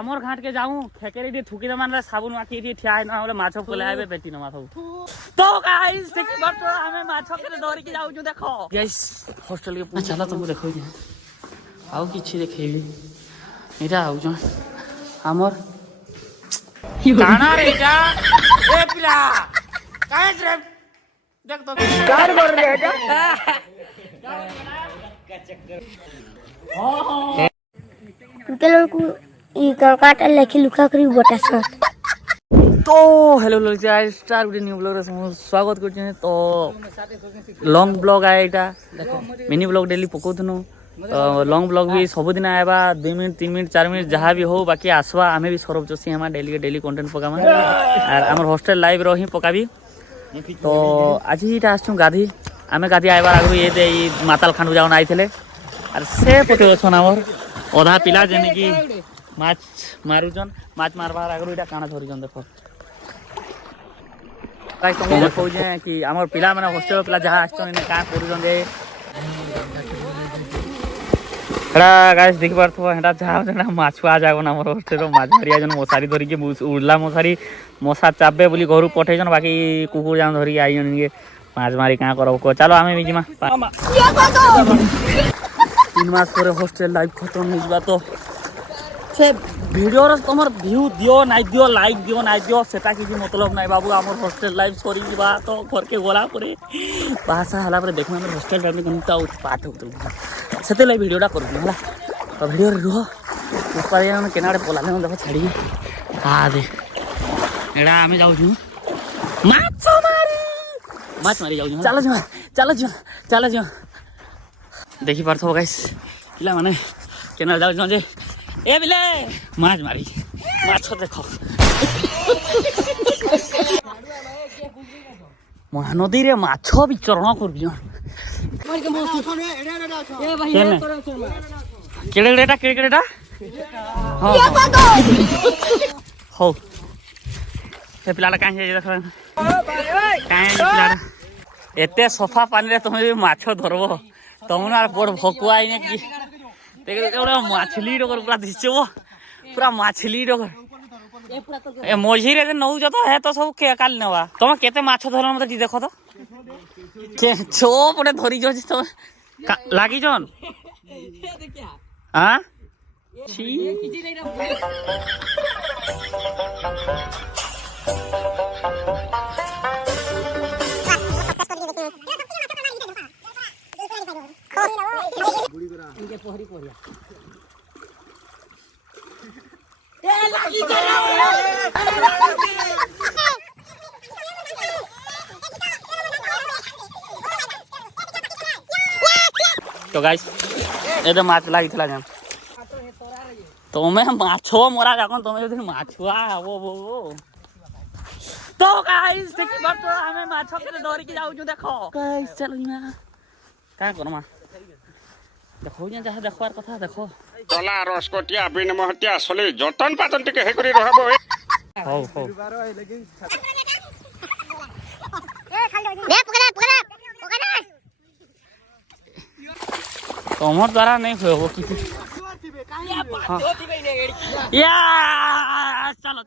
আমর ঘাটকে যাও খেকেরে দিয়ে থুকি দেমান সাবুন মাখি দিয়ে ঠিয়া না হলে মাছ পলে আইবে পেটি না মাথা তো গাইস দেখি বর্ত আমি মাছ কেটে ধরিকি যাউছু দেখো গাইস হোস্টেল के चला तुमको देखो आउ किछि देखैली एटा आउछ हमर काना रे जा ए पिला काहे रे देख तो कार कर रे जा केलो को ई काटा लेखि लुका करी बटास तो hello guys star video new blog रे स्वागत करछन तो लॉन्ग ब्लॉग आए एटा मिनी ब्लॉग डेली पकोथनु तो लॉन्ग ब्लॉग भी सब दिन आएबा 2 मिनट 3 मिनट 4 मिनट जहां भी हो बाकी आसवा हमें भी सरब जोशी हम डेली कंटेंट पकामा और हमर हॉस्टल लाइव रही पकाबी तो आज इटा आछू गाधी आमे गाधी आइबार आगु ये दे माताल खांडू जावन आइथिले और से पटे छन हमर ओधा पिला जेने की माछ मारुजन माछ मारबार आगु इटा काना धरिजन देखो गाइस तुम देखो जे कि हमर पिला माने हॉस्टल पिला जहां आछन ने का करूजन जे एड़ा गाइस देख पारथो एटा जहां जणा माछुआ जागो ना हमर हॉस्टल माछ मारिया जन मसारी धरि के उड़ला मसारी मसा चाबे बोली घरु पठेजन बाकी कुकुर जान धरि आइजन के माछ मारी का करब को चलो आमे बिजिमा 3 मास ପରେ हॉस्टल लाइफ खत्म हो जबा तो से वीडियो रे तमर व्यू दियो नाइ दियो लाइक दियो नाइ दियो सेटा किछि मतलब नाइ बाबू हमर हॉस्टल लाइफ सरी जबा तो घर के गोला परे भाषा हला परे देखना हमर हॉस्टल लाइफ कनता उत्पात हो सेते लाई वीडियोटा कर हला तो वीडियो रे रहो ऊपर या केनाडे पोला ले देखो छाड़ी आ दे एडा आमे जाउ छु माछ मारी जाउ चलो जा देखि पारथो गाइस किला माने केना जाउ जे ए बिले माछ मारी माछ देखो महानदी रे माछ विचरण करबी केड़ेटा हो ए पिलाला काहे देखो काहे पिलाला एते सफा पानी रे तुम माछ धरबो तुमना बड़ भकुआ इने की देख पूरा मछली डगर पूरा दिसबो पूरा मछली डगर ए मोझी रे नौ जतो है तो सब के काल नेवा तुम केते माछ धरल मते देखो तो के छो पटे धरि जो तो लागी जन हां छी इनके पोहरी पोरिया ए लागी चलो तो गाइस ए तो माछ लागितला जान तमे माछो मोरा जाकन तमे जदी माछुआ हो तो गाइस देखि बर्त हमें माछ के धरि के जाउ छु देखो गाइस चलो ना का करमा देखो जे जहा देखवार कथा देखो तला रसकोटिया बिन महटिया सले जतन पातन टिके हे करी रहबो हो ए खाली दे पकड़ा तमर द्वारा नहीं हो कि या चलो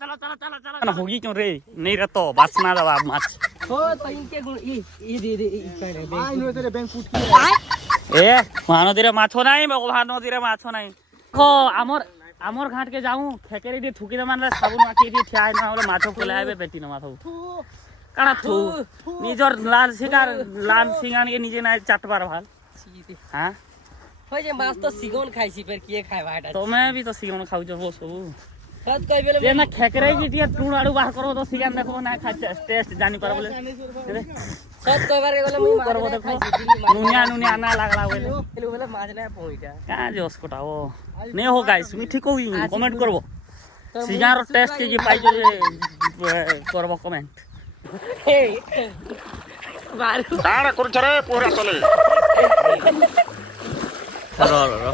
ना होगी क्यों रे नहीं रे तो बासना दवा माछ हो तो इनके ई दे नो तेरे बैंक फुट की ए महानदी रे माछो नाही महानदी रे माछो नाही हो আমর ঘাট के जाऊ खेकेरे দিয়ে থুকি দেমান সাবুন মাখি দিয়ে ঠিয়া না হলে মাছ পলে আইবে পেটি না মাথা কানা থু নিজর লাল সিঙ্গান के নিজে নাই চাটবার ভাল हां होय जे माछ तो सिगोन खाइसी पर किए खाय बाटा तो मैं भी तो सिगोन खाउ जो सब सच कहि बेले ये ना खेकरे की दिए टूण आड़ू बाहर करो तो सिगान देखो ना खा टेस्ट जानी पर बोले सच कहि बार गेले मुई करबो देखो नुनिया आना लागला बोले माछ ना पोइटा का जोस कोटाओ नहीं हो गाइस मी ठीक हो कमेंट करबो सिगान रो टेस्ट के पाइ जो करबो कमेंट बारू ताड़ा कर छरे पूरा चले रो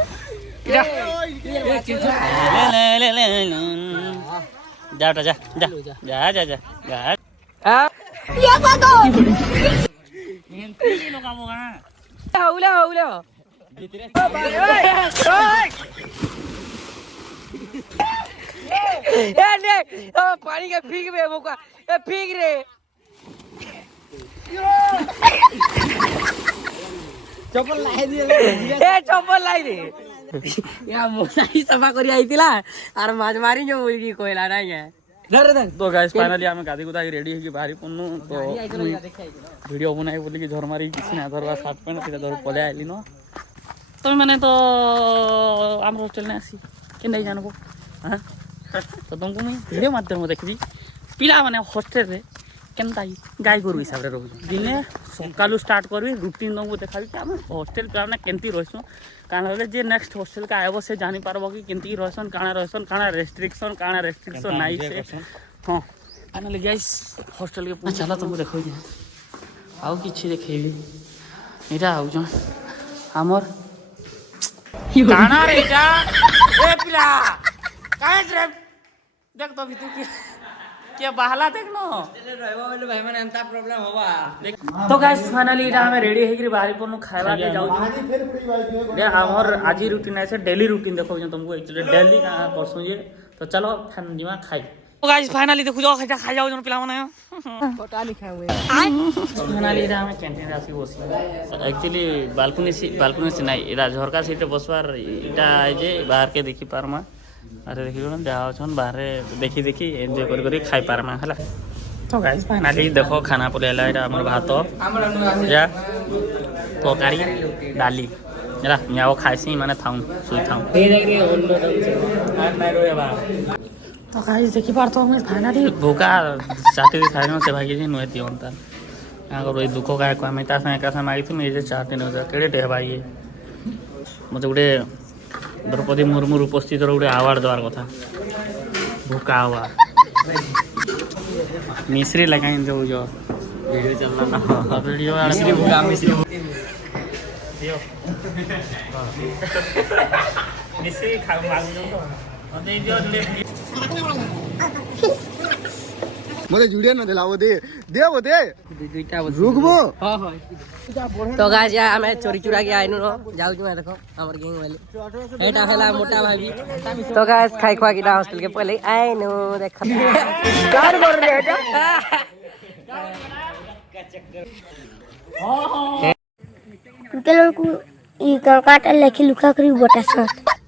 जा जा हां ये बातो ଏମିତି ଲଗାବ ଗାଁ ହଉଲେ ହଉଲେ पानी के फीक में बोका ए फीक रे चप्पल लाई दे ए चप्पल लाई दे या मोसाई सफा करी आइतिला आर माछ मारी जो मुर्गी कोइला ना है धर धर तो गाइस फाइनली हम गादी गुदा रेडी है कि बाहरी पन्नु तो वीडियो बनाई बोली कि झर मारी किसी ना धरवा साथ पे ना धर पले आइली न तो माने तो हम हॉस्टल ने आसी के नहीं जानबो हां तो तुमको मैं वीडियो माध्यम में देखी पिला माने हॉस्टल रे केनता गाय गरु हिसाब रे रहू दिने सकालू स्टार्ट करबी रूटीन तुमको देखाबी कि हम हॉस्टल पे ना केनती रहसु काना होले जे नेक्स्ट हॉस्टल का आबो से जानि पारबो कि केनती रहसन काना रेस्ट्रिक्शन नाही से हां फाइनली गाइस हॉस्टल के पूरा चला तुमको देखो दे आउ किछि देखैली एटा आउ जो हमर काना रे जा ए पिला काहे रे देख तो भी तू के बहला देख न रहबो बोले भाई माने एंता प्रॉब्लम होबा तो गाइस फाइनली इटा हमें रेडी है कि बाहरी पनु खाइबा के जाउ ये हमर आजी रूटीन है से डेली रूटीन देखो तुमको एक्चुअली डेली का परसो ये तो चलो फैन दिमा खाई तो गाइस फाइनली देखो जो खा खा जाओ जन पिला माने छोटा नहीं खाऊंगे फाइनली इटा हमें कैंटीन आसी बसी एक्चुअली बालकनी से नहीं इटा झरका सीट बसवार इटा जे बाहर के देखि पारमा अरे देखियो ना जाओ छन बाहर देखी देखी एन्जॉय करी खाई पारमा हला तो गाइस फाइनली देखो खाना पलेला इटा हमर भात या तोकारी डाली जरा मियाओ खाइसी माने थाउ सुई थाउ ए देख रे ओल्लो आज नहीं रोए बा तो गाइस देखि पार तो मैं फाइनली भूखा चाटे खाइनो से भागी जी नोए दियंता आगर ओइ दुखो काय को मैं ता संगे मागी थी मेजे चाटे न केड़े टे भाई मते गुडे द्रौपदी मुर्मू उपस्थित गोटे आवार्ड देवार कथा भूका आवार्ड मिश्री लगा जो वीडियो चलना ना वीडियो मिश्री भूका मिश्री मिश्री खा मांग जो मते जो मते जुड़िया न देला वो दे वो दे रुकबो हां हां तो गाइस या हमें चोरी चुरा के आइनु जाउ छु देखो हमर गैंग वाले एटा हला मोटा भाभी तो गाइस खाई खवा के हॉस्टल के पहले आइनु देखो कार कर रे एटा टूटे लोग को ई काटा लेके लुका करी बटा साथ